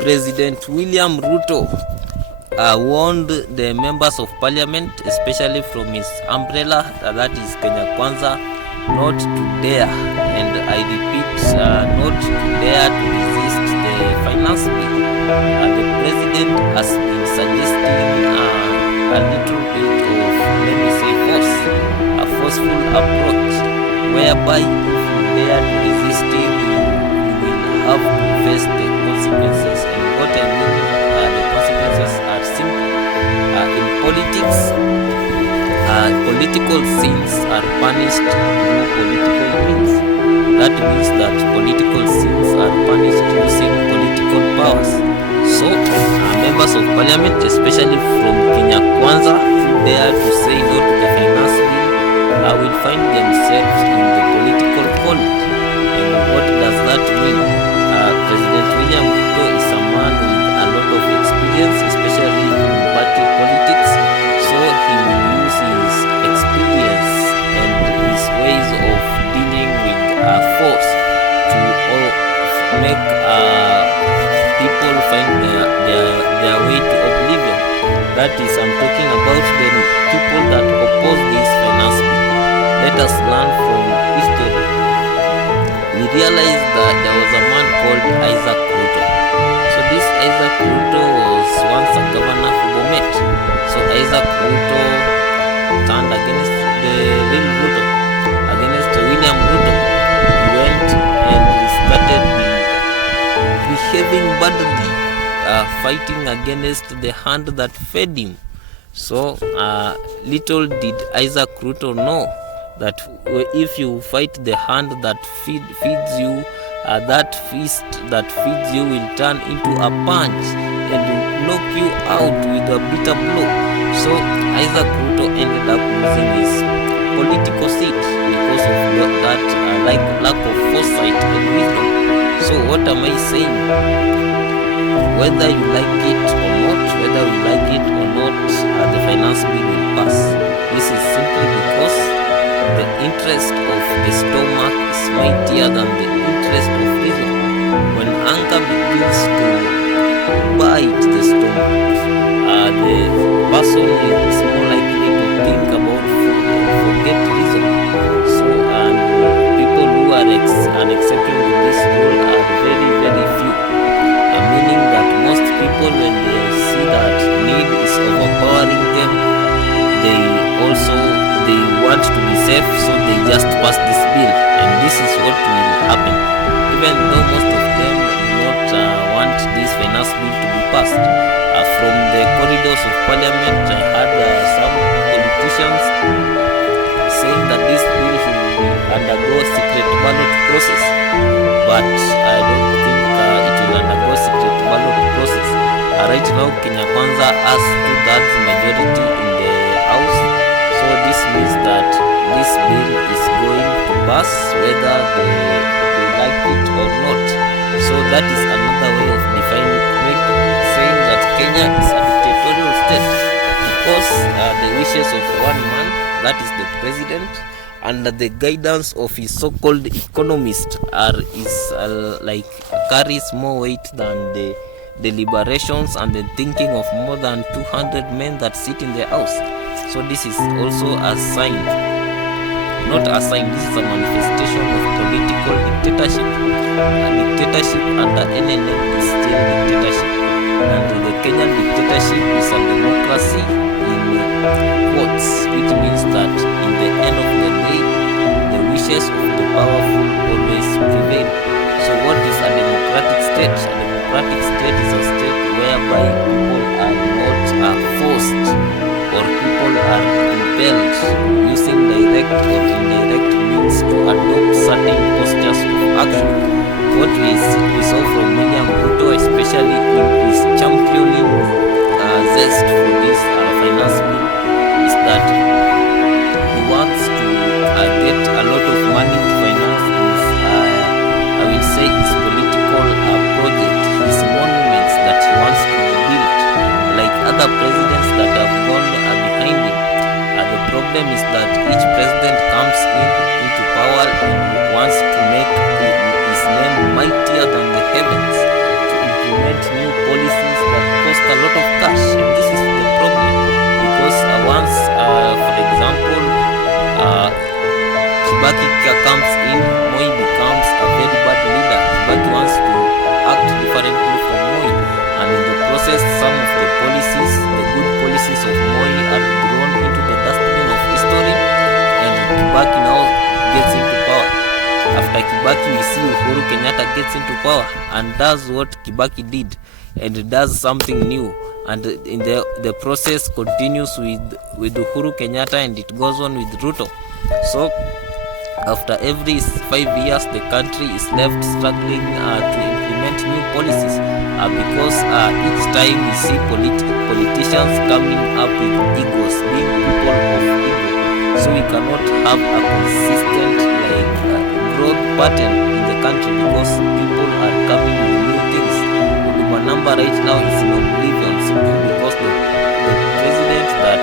President William RUTO warned the members of parliament, especially from his umbrella, that is KWANZA, not to dare, and I repeat, not to dare to resist the finance bill. The president has been suggesting a little bit of, let me say, a forceful approach, whereby if you dare to resist it, you will have to face the consequences. And what I mean, the consequences are simple. In politics, political sins are punished through political means. That means that political sins are punished using political powers. So, members of parliament, especially from KWANZA, dare to say no to the finance bill, will find themselves in the political court. And what does that mean? President William Ruto is a man with a lot of experience, especially in party politics. So he will use his experience and his ways of dealing with force to make people find their way to oblivion. That is, I'm talking about the people that oppose this finance bill. Let us learn from history. We realize that there was a man called RUTO. So this RUTO was once a governor of Bomet. So RUTO turned against the real Ruto, against William Ruto. He went and he started behaving badly, fighting against the hand that fed him. So little did RUTO know that if you fight the hand that feeds you, that fist that feeds you will turn into a punch and knock you out with a bitter blow. So RUTO ended up losing his political seat because of that lack of foresight and wisdom. So what am I saying? Whether you like it or not, the finance bill will pass. This is simply because the interest of the stomach is mightier than the interest of reason. When anger begins to bite the stomach, the person is more likely to think about food and forget reason. So, and people who are unaccepting of this rule are very, very few. Meaning that most people, when they see that need is overpowering them, they want to be safe, so they just pass this bill, and this is what will happen. Even though most of them do not want this finance bill to be passed. From the corridors of parliament, I heard some politicians saying that this bill will undergo secret ballot process, but I don't think it will undergo secret ballot process. Right now, KWANZA has 2/3 majority in the house. So this means that this bill is going to pass whether they like it or not. So that is another way of saying that Kenya is a dictatorial state, because the wishes of one man, that is the president, under the guidance of his so-called economist, carries more weight than the deliberations and the thinking of more than 200 men that sit in the house. So this is also a sign, not a sign, this is a manifestation of political dictatorship. A dictatorship under any name is still dictatorship. And the Kenyan dictatorship is a democracy in quotes, which means that in the end of the day, the wishes of the powerful always prevail. So what is a democratic state? A democratic state is a state whereby people are not forced, or people are impelled using direct or indirect means to adopt certain postures of action. What we saw from William Ruto, especially in his championing zest for this finance bill, is that he wants to get a lot of money to finance his, I will say, his political project, his monuments that he wants to build, like other presidents that have gone behind him. The problem is that each president comes into power and wants to make his name mightier than the heavens, to implement new a lot of cash, and this is the problem because once, for example, Kibaki comes in, Moi becomes a very bad leader. Kibaki wants to act differently from Moi, and in the process, some of the policies, the good policies of Moi, are thrown into the dustbin of history, and Kibaki now gets into power. After Kibaki, we see Uhuru Kenyatta gets into power and does what Kibaki did, and does something new, and in the process continues with Uhuru Kenyatta, and it goes on with Ruto. So after every 5 years, the country is left struggling to implement new policies because each time we see politicians coming up with egos, being people of ego. So we cannot have a consistent growth pattern in the country because people are coming with new things. Huduma number right now is in oblivion simply because the president that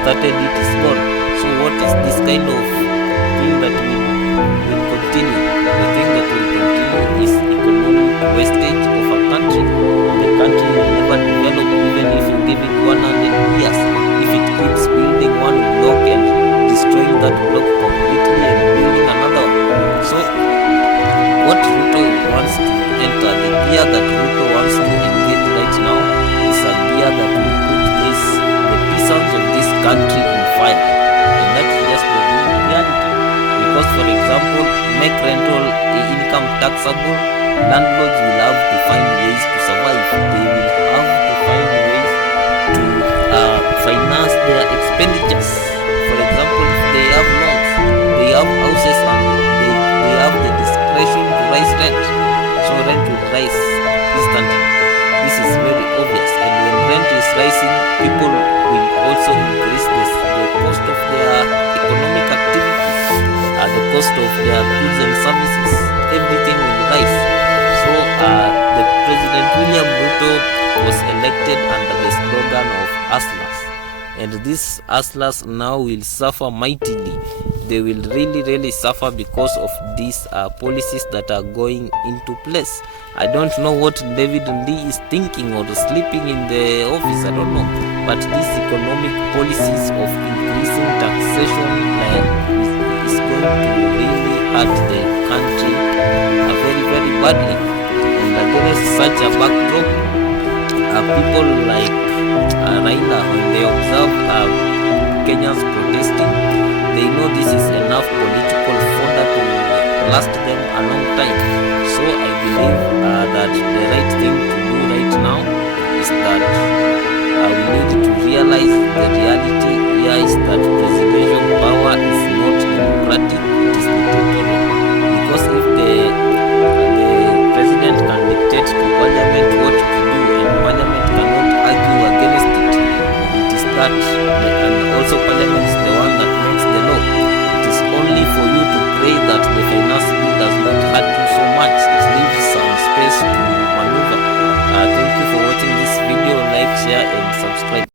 started it is gone. So what is this kind of thing that will continue? The thing that will continue is economic wastage of a country. The country will never develop even if you give it 100 years. If it keeps building one block and destroying that block completely and building another one. So what Ruto wants to enter, the gear that Ruto wants to engage right now is a gear that will put the peasants of this country on fire. And that is just the reality. Because for example, make rental income taxable, landlords will have to find ways to survive. They will have to find ways to finance their expenditures. For example, if they have loans, they have houses, and they have the discretion to raise rent. So rent will rise instantly. This is very obvious. And when rent is rising, people will also increase the cost of their economic activities, the cost of their goods and services. Everything will rise. So the President William Ruto was elected under the slogan of hustlers. And these hustlers now will suffer mightily. They will really suffer because of these policies that are going into place. I don't know what David Lee is thinking or sleeping in the office, I don't know. But these economic policies of increasing taxation is going to really hurt the country very badly. And against such a backdrop, people like Raila, when they observe Kenyans protesting, they know this is enough political fodder to last them a long time. So I believe that the right thing to do right now is that we need to realize the reality here is that presidential power